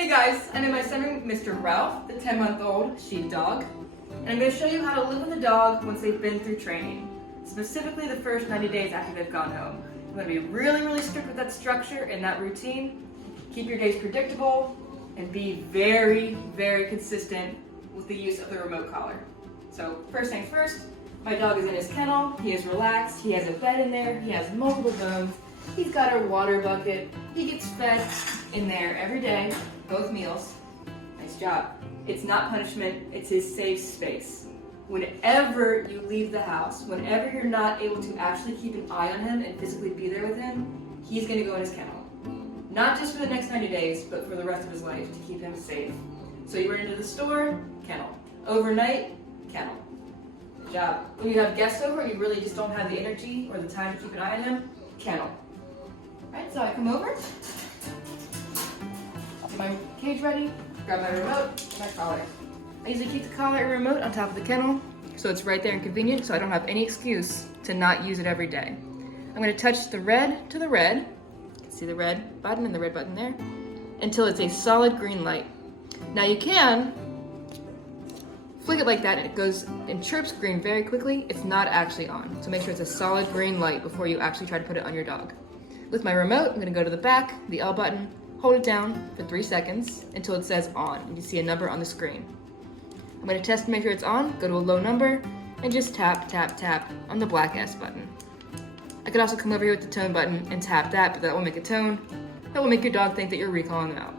Hey guys, I'm in my son, Mr. Ralph, the 10-month-old sheepdog, and I'm going to show you how to live with a dog once they've been through training, specifically the first 90 days after they've gone home. I'm going to be really strict with that structure and that routine. Keep your days predictable and be very consistent with the use of the remote collar. So first things first, my dog is in his kennel, he is relaxed, he has a bed in there, he has multiple bones, he's got a water bucket, he gets fed in there every day, both meals. Nice job. It's not punishment, it's his safe space. Whenever you leave the house, whenever you're not able to actually keep an eye on him and physically be there with him, he's gonna go in his kennel. Not just for the next 90 days, but for the rest of his life to keep him safe. So you run into the store, kennel. Overnight, kennel. Good job. When you have guests over and you really just don't have the energy or the time to keep an eye on him, kennel. Alright, so I come over, get my cage ready, grab my remote, and my collar. I usually keep the collar and remote on top of the kennel, so it's right there and convenient, so I don't have any excuse to not use it every day. I'm going to touch the red to the red, see the red button and the red button there, until it's a solid green light. Now you can flick it like that and it goes and chirps green very quickly. It's not actually on, so make sure it's a solid green light before you actually try to put it on your dog. With my remote, I'm going to go to the back, the L button, hold it down for 3 seconds until it says on, and you see a number on the screen. I'm going to test to make sure it's on, go to a low number, and just tap on the black S button. I could also come over here with the tone button and tap that, but that won't make a tone. That will make your dog think that you're recalling them out.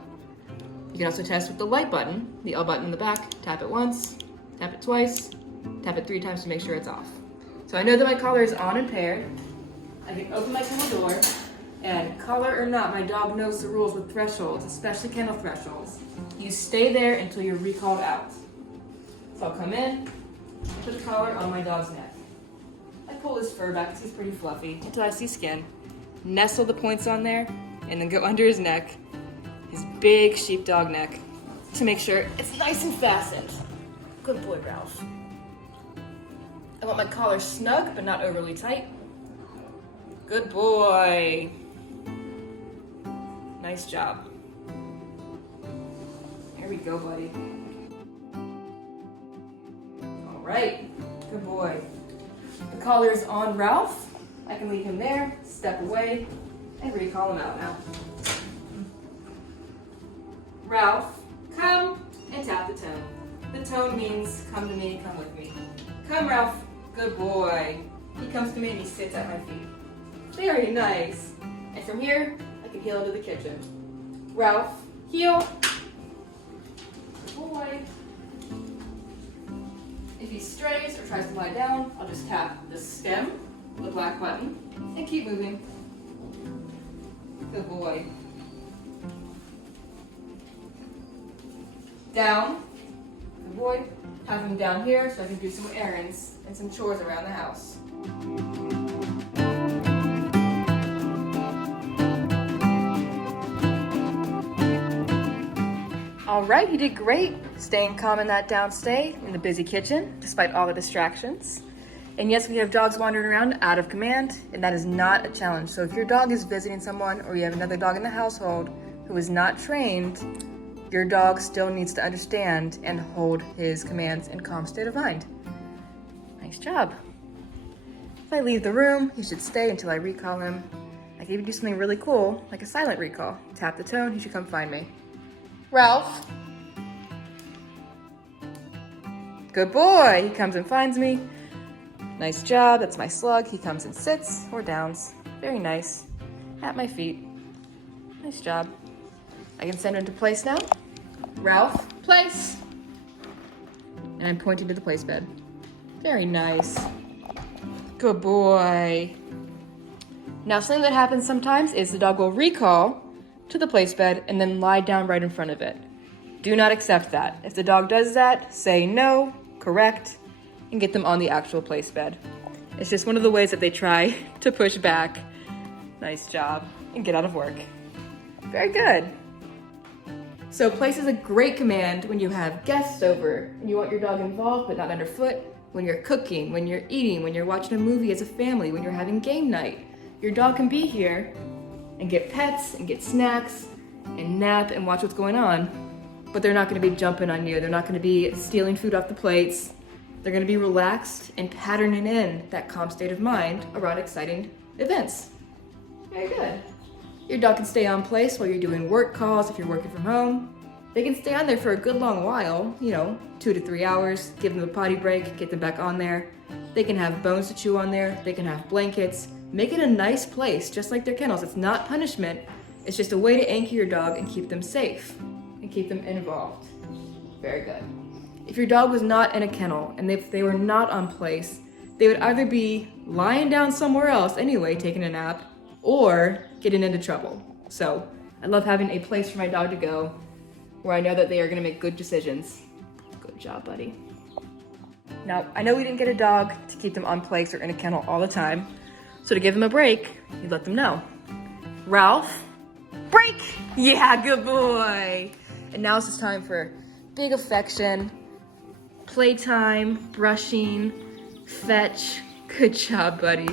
You can also test with the light button, the L button in the back, tap it once, tap it twice, tap it 3 times to make sure it's off. So I know that my collar is on and paired. I can open my kennel door, and collar or not, my dog knows the rules with thresholds, especially kennel thresholds. You stay there until you're recalled out. So I'll come in, put the collar on my dog's neck. I pull his fur back because he's pretty fluffy until I see skin. Nestle the points on there, and then go under his neck, his big sheepdog neck, to make sure it's nice and fastened. Good boy, Ralph. I want my collar snug, but not overly tight. Good boy. Nice job. There we go, buddy. All right, good boy. The collar is on Ralph. I can leave him there, step away, and recall him out now. Ralph, come and tap the tone. The tone means come to me, come with me. Come, Ralph. Good boy. He comes to me and he sits at my feet. Very nice. And from here, I can heel to the kitchen. Ralph, heel. Good boy. If he strays or tries to lie down, I'll just tap the stem, the black button, and keep moving. Good boy. Down. Good boy. Have him down here so I can do some errands and some chores around the house. All right, you did great. Staying calm in that downstay in the busy kitchen, despite all the distractions. And yes, we have dogs wandering around out of command, and that is not a challenge. So if your dog is visiting someone or you have another dog in the household who is not trained, your dog still needs to understand and hold his commands in calm state of mind. Nice job. If I leave the room, he should stay until I recall him. I can even do something really cool, like a silent recall. Tap the tone, he should come find me. Ralph. Good boy, he comes and finds me. Nice job, that's my slug. He comes and sits or downs. Very nice. At my feet. Nice job. I can send him to place now. Ralph, place. And I'm pointing to the place bed. Very nice. Good boy. Now something that happens sometimes is the dog will recall to the place bed and then lie down right in front of it. Do not accept that. If the dog does that, say no, correct, and get them on the actual place bed. It's just one of the ways that they try to push back. Nice job. And get out of work. Very good. So place is a great command when you have guests over and you want your dog involved but not underfoot, when you're cooking, when you're eating, when you're watching a movie as a family, when you're having game night. Your dog can be here and get pets and get snacks and nap and watch what's going on, but they're not gonna be jumping on you. They're not gonna be stealing food off the plates. They're gonna be relaxed and patterning in that calm state of mind around exciting events. Very good. Your dog can stay on place while you're doing work calls if you're working from home. They can stay on there for a good long while, 2 to 3 hours, give them a potty break, get them back on there. They can have bones to chew on there, they can have blankets. Make it a nice place, just like their kennels. It's not punishment, it's just a way to anchor your dog and keep them safe and keep them involved. Very good. If your dog was not in a kennel and if they were not on place, they would either be lying down somewhere else anyway, taking a nap, or getting into trouble. So I love having a place for my dog to go where I know that they are gonna make good decisions. Good job, buddy. Now, I know we didn't get a dog to keep them on place or in a kennel all the time, so to give them a break, you let them know. Ralph, break! Yeah, good boy. And now it's just time for big affection, playtime, brushing, fetch. Good job, buddy.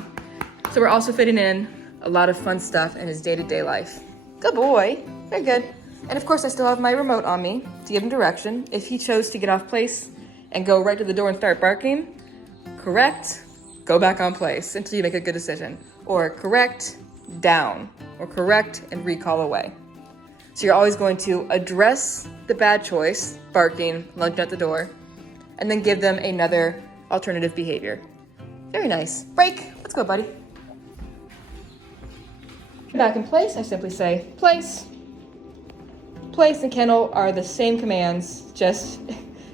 So we're also fitting in a lot of fun stuff in his day-to-day life. Good boy, very good. And of course I still have my remote on me to give him direction. If he chose to get off place and go right to the door and start barking, correct, go back on place until you make a good decision. Or correct, down. Or correct and recall away. So you're always going to address the bad choice, barking, lunging at the door, and then give them another alternative behavior. Very nice. Break. Let's go, buddy. Back in place, I simply say place. Place and kennel are the same commands, just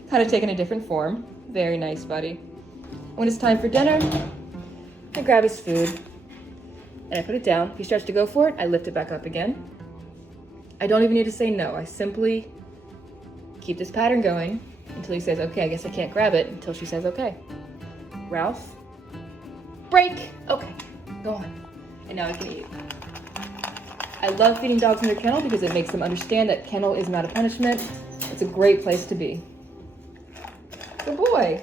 kind of taking a different form. Very nice, buddy. When it's time for dinner, I grab his food and I put it down. If he starts to go for it, I lift it back up again. I don't even need to say no. I simply keep this pattern going until he says, okay, I guess I can't grab it, until she says, okay. Ralph, break. Okay, go on. And now I can eat. I love feeding dogs in their kennel because it makes them understand that kennel is not a punishment. It's a great place to be. Good boy.